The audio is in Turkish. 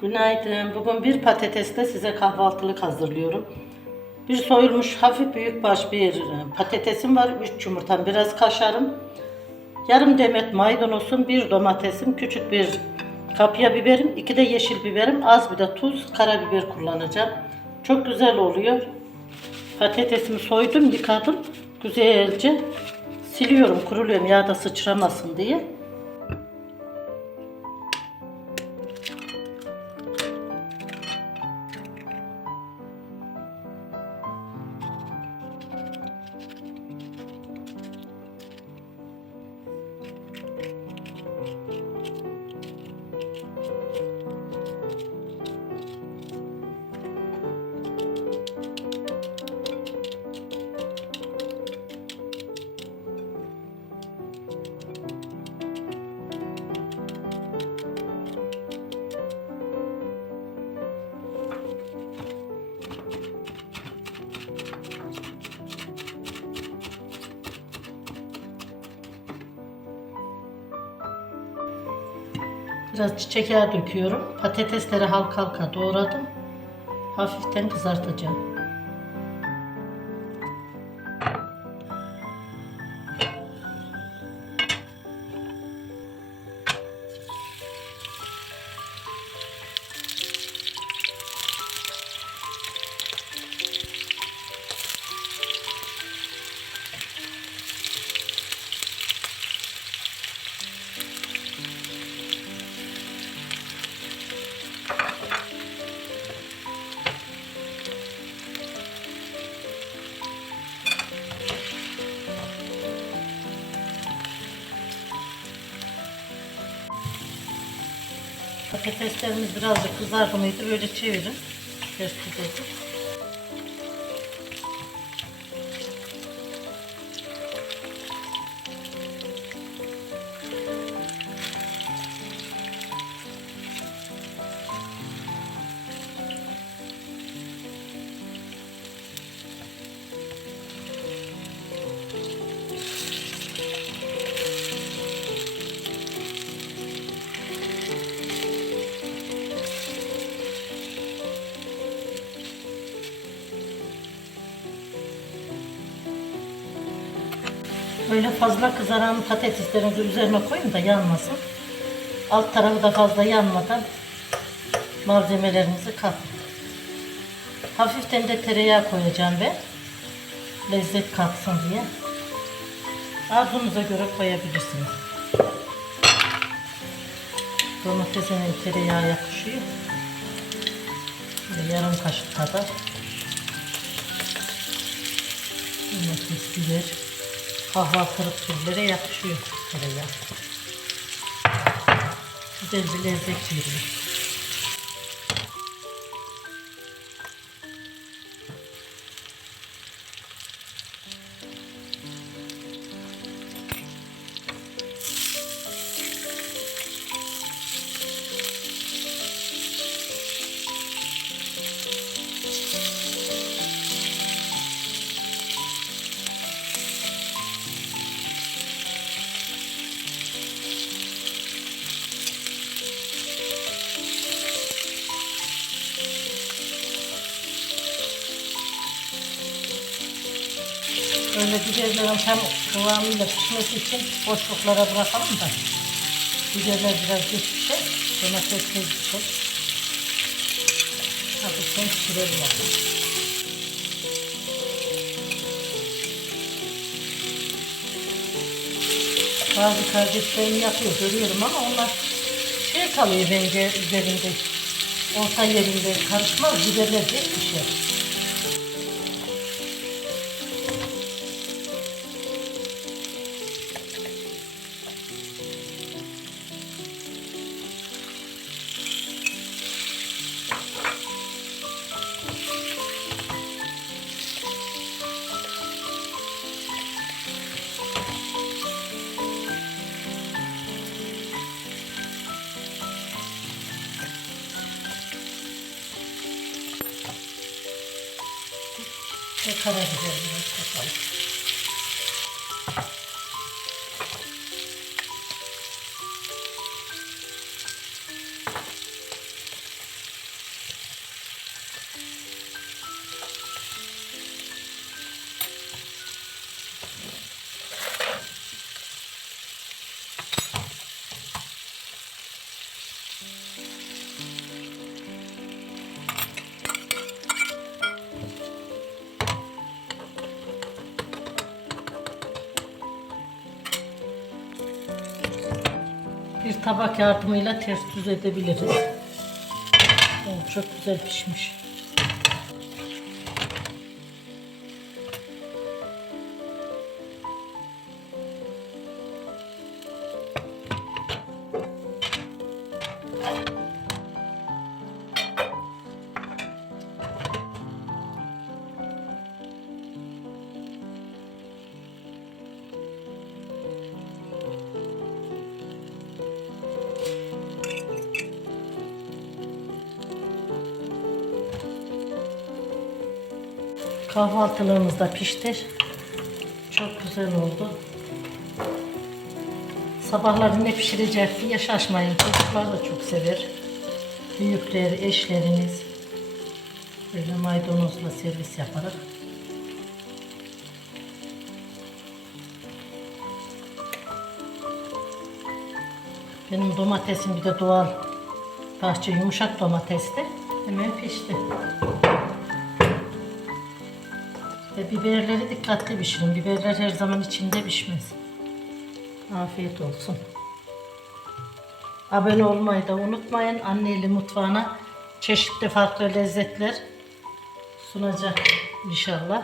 Günaydın. Bugün bir patatesle size kahvaltılık hazırlıyorum. Bir soyulmuş hafif büyükbaş bir e, patatesim var. 3 yumurtam, biraz kaşarım. Yarım demet maydanozum, bir domatesim, küçük bir kapya biberim, iki de yeşil biberim, az bir de tuz, karabiber kullanacağım. Çok güzel oluyor. Patatesimi soydum, yıkadım. Güzelce siliyorum, kuruluyorum yağda sıçramasın diye. Biraz çiçek yağı döküyorum. Patatesleri halka halka doğradım. Hafiften kızartacağım. Patateslerimiz birazcık kızardı mıydı böyle çevirin. Ters düzeyde. Böyle fazla kızaran patateslerinizi üzerine koyun da yanmasın. Alt tarafı da fazla yanmadan malzemelerinizi katın. Hafiften de tereyağı koyacağım ben. Lezzet katsın diye. Arzunuza göre koyabilirsiniz. Domatesine tereyağı yakışıyor. Şöyle yarım kaşık kadar. Domates, biber. Kahvaltılık türlere yakışıyor tereyağı. Güzel bir lezzet veriyor. Böyle biberlerin tam kıvamıyla pişmesi için boşluklara bırakalım da biberler biraz geç pişer, domates tez pişer. Hafiften pişirelim bakalım. Bazı kardeşlerim yapıyor görüyorum ama onlar şey kalıyor bence üzerinde orta yerinde karışmaz biberler geç pişer. Ve karabiber biraz. Tabak yardımıyla ters düz edebiliriz. Oo, çok güzel pişmiş. Kahvaltılığımız da pişti. Çok güzel oldu. Sabahları ne pişirecek diye şaşmayın. Çocuklar da çok sever. Büyükler, eşleriniz. Böyle maydanozla servis yaparak. Benim domatesim bir de doğal bahçe yumuşak domatesti. Hemen pişti. Ve biberleri dikkatli pişirin. Biberler her zaman içinde pişmez. Afiyet olsun. Abone olmayı da unutmayın. Anneli mutfağına çeşitli farklı lezzetler sunacak inşallah.